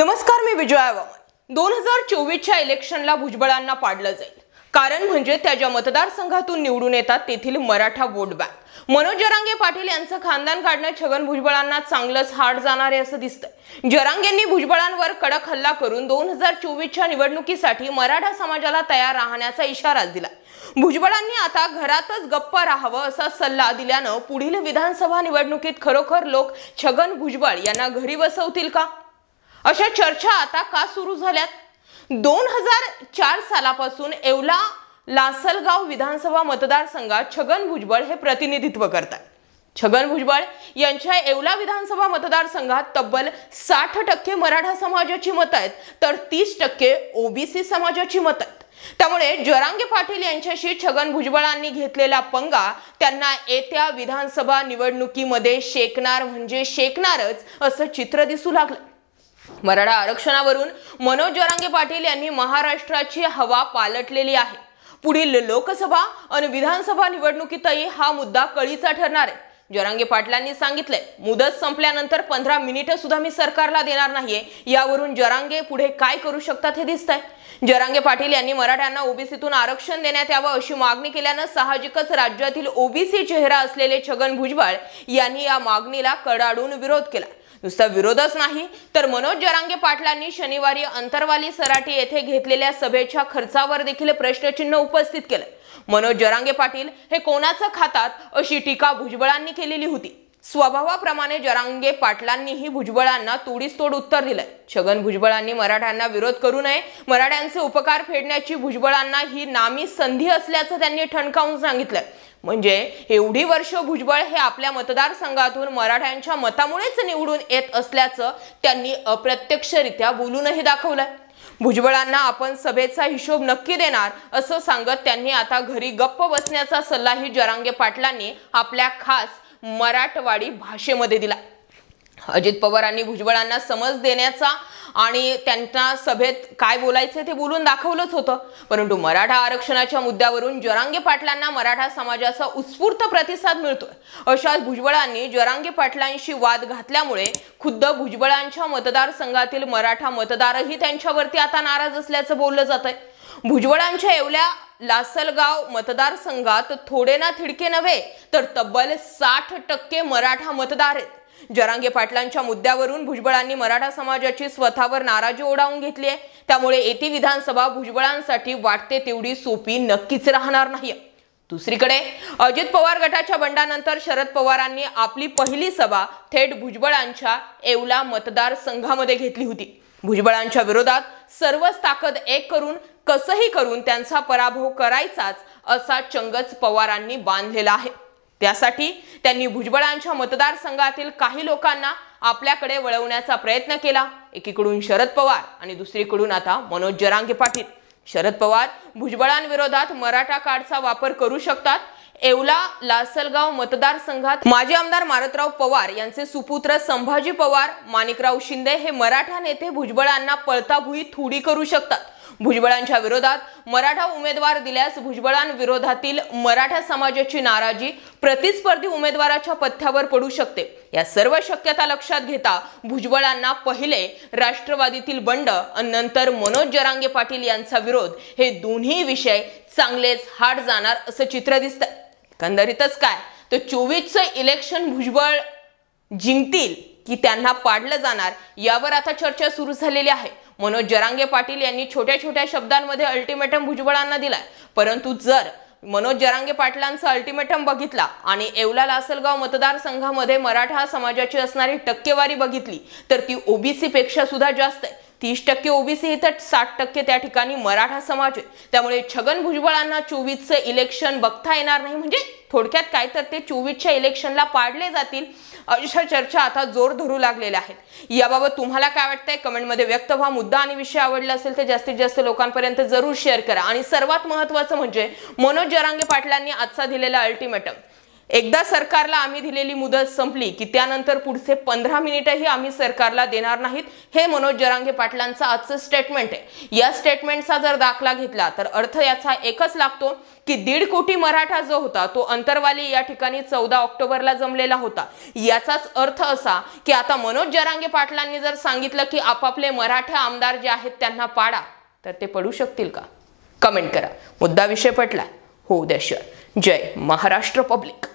नमस्कार, मी विजया वामन। 2024च्या इलेक्शनला भुजबळांना पाडलं जाईल, कारण म्हणजे त्या ज्या मतदारसंघातून निवडून येतात तेथील मराठा वोट बँक। मनोज जरांगे पाटील यांचं खानदान काढणं छगन भुजबळांना चांगलंच हार्ड जाणार आहे असं दिसतंय। जरांगेंनी भुजबळांवर कडक हल्ला करून 2024च्या निवडणुकीसाठी मराठा समाजाला तयार राहण्याचा इशारा दिला। भुजबळांनी आता घरातच गप्प राहावं असा सल्ला दिल्यानं पुढील विधानसभा निवडणुकीत खरोखर लोक छगन भुजबळ यांना घरी बसवतील का, अशा चर्चा आता का सुरू झाल्यात? 2004 सालापासून येवला लासलगाव विधानसभा मतदारसंघात छगन भुजबळ हे प्रतिनिधित्व करतात। छगन भुजबळ यांच्या येवला विधानसभा मतदारसंघात तब्बल 60% मराठा समाजाची मतं आहेत, तर 30% ओबीसी समाजाची मतं आहेत। त्यामुळे जरांगे पाटील यांच्याशी छगन भुजबळांनी घेतलेला पंगा त्यांना येत्या विधानसभा निवडणुकीमध्ये शेकणार म्हणजे शेकणारच असं चित्र दिसू लागलं। मराठा आरक्षणावरून मनोज जरांगे पाटील यांनी महाराष्ट्राची हवा पालटलेली आहे। पुढील लोकसभा आणि विधानसभा निवडणुकीतही हा मुद्दा कळीचा ठरणार आहे। जरांगे पाटलांनी सांगितलंय, मुदत संपल्यानंतर 15 मिनिटं सुद्धा मी सरकारला देणार नाहीये। यावरून जरांगे पुढे काय करू शकतात हे दिसतंय। जरांगे पाटील यांनी मराठ्यांना ओबीसीतून आरक्षण देण्यात यावं अशी मागणी केल्यानं साहजिकच राज्यातील ओबीसी चेहरा असलेले छगन भुजबळ यांनी या मागणीला कडाडून विरोध केला। नुसता विरोधच नाही, तर मनोज जरांगे पाटलांनी शनिवारी अंतरवाली सराटी येथे घेतलेल्या सभेच्या खर्चावर देखील प्रश्नचिन्ह उपस्थित केलं। मनोज जरांगे पाटील हे कोणाचं खातात अशी टीका भुजबळांनी केलेली होती। स्वभावाप्रमाणे जरांगे पाटलांनीही भुजबळांना तोडीस तोड उत्तर दिलंय। छगन भुजबळांनी मराठ्यांना विरोध करू नये, मराठ्यांचे उपकार फेडण्याची भुजबळांना ही नामी संधी असल्याचं त्यांनी ठणकावून सांगितलंय। म्हणजे एवढी वर्ष भुजबळ हे आपल्या मतदारसंघातून मराठ्यांच्या मतामुळेच निवडून येत असल्याचं त्यांनी अप्रत्यक्षरित्या बोलूनही दाखवलंय। भुजबळांना आपण सभेचा हिशोब नक्की देणार असं सांगत त्यांनी आता घरी गप्प बसण्याचा सल्लाही जरांगे पाटलांनी आपल्या खास मराठवाडी भाषेमध्ये दिला। अजित पवारांनी भुजबळांना समज देण्याचा आणि त्यांना सभेत काय बोलायचे ते बोलून दाखवलंच होतं, परंतु मराठा आरक्षणाच्या मुद्द्यावरून जरांगे पाटलांना मराठा समाजाचा उत्स्फूर्त प्रतिसाद मिळतोय। अशाच भुजबळांनी जरांगे पाटलांशी वाद घातल्यामुळे खुद्द भुजबळांच्या मतदारसंघातील मराठा मतदारही त्यांच्यावरती आता नाराज असल्याचं बोललं जातंय। भुजबळांच्या येवल्या लासलगाव मतदारसंघात थोडे ना थिडके नव्हे, तर तब्बल 60% मराठा मतदार आहेत। जरांगे पाटलांच्या मुद्द्यावरून भुजबळांनी मराठा समाजाची स्वतःवर नाराजी ओढावून घेतली आहे। त्यामुळे येती विधानसभा भुजबळांसाठी वाटते तेवढी सोपी नक्कीच राहणार नाही। दुसरीकडे अजित पवार गटाच्या बंडानंतर शरद पवारांनी आपली पहिली सभा थेट भुजबळांच्या येवला मतदारसंघामध्ये घेतली होती। भुजबळांच्या विरोधात सर्वच ताकद एक करून कसंही करून त्यांचा पराभव करायचाच असा चंगच पवारांनी बांधलेला आहे। त्यासाठी त्यांनी भुजबळांच्या मतदारसंघातील काही लोकांना आपल्याकडे वळवण्याचा प्रयत्न केला। एकीकडून शरद पवार आणि दुसरीकडून आता मनोज जरांगे पाटील। शरद पवार भुजबळांविरोधात मराठा कार्डचा वापर करू शकतात। येवला लासलगाव मतदारसंघात माजी आमदार मारुतराव पवार यांचे सुपुत्र संभाजी पवार, माणिकराव शिंदे हे मराठा नेते भुजबळांना पळताभुई थोडी करू शकतात। भुजबळांच्या विरोधात मराठा उमेदवार दिल्यास भुजबळांविरोधातील मराठा समाजाची नाराजी प्रतिस्पर्धी उमेदवाराच्या पथ्यावर पडू शकते। या सर्व शक्यता लक्षात घेता भुजबळांना पहिले राष्ट्रवादीतील बंड आणि नंतर मनोज जरांगे पाटील यांचा विरोध हे दोन्ही विषय चांगलेच हार्ड जाणार असं चित्र दिसतंय। एकंदरीतच काय, तर 24चं इलेक्शन भुजबळ जिंकतील की त्यांना पाडलं जाणार यावर आता चर्चा सुरू झालेली आहे। मनोज जरांगे पाटील यांनी छोट्या छोट्या शब्दांमध्ये अल्टिमेटम भुजबळांना दिलाय, परंतु जर मनोज जरांगे पाटलांचा अल्टिमेटम बघितला आणि येवला लासलगाव मतदारसंघामध्ये मराठा समाजाची असणारी टक्केवारी बघितली तर ती ओबीसी पेक्षा सुद्धा जास्त आहे। 30% ओबीसी तर 60% त्या ठिकाणी मराठा समाज आहे। त्यामुळे छगन भुजबळांना 24चं इलेक्शन बघता येणार नाही, म्हणजे थोडक्यात काय तर ते 24च्या इलेक्शनला पाडले जातील अशा चर्चा आता जोर धरू लागलेल्या आहेत। याबाबत तुम्हाला काय वाटतंय कमेंटमध्ये व्यक्त व्हा। मुद्दा आणि विषय आवडला असेल तर जास्तीत जास्त लोकांपर्यंत जरूर शेअर करा। आणि सर्वात महत्त्वाचं म्हणजे मनोज जरांगे पाटलांनी आजचा दिलेला अल्टिमेटम एकदा सरकारला आम्ही दिलेली मुदत संपली की त्यानंतर पुढचे 15 मिनिटंही आम्ही सरकारला देणार नाहीत, हे मनोज जरांगे पाटलांचं आजचं स्टेटमेंट आहे। या स्टेटमेंटचा जर दाखला घेतला तर अर्थ याचा एकच लागतो की 1.5 कोटी मराठा जो होता तो अंतरवाली या ठिकाणी 14 ऑक्टोबरला जमलेला होता। याचाच अर्थ असा की आता मनोज जरांगे पाटलांनी जर सांगितलं की आपापले मराठा आमदार जे आहेत त्यांना पाडा, तर ते पडू शकतील का? कमेंट करा। मुद्दा विषय पटला हो द्या शेअर। जय महाराष्ट्र पब्लिक।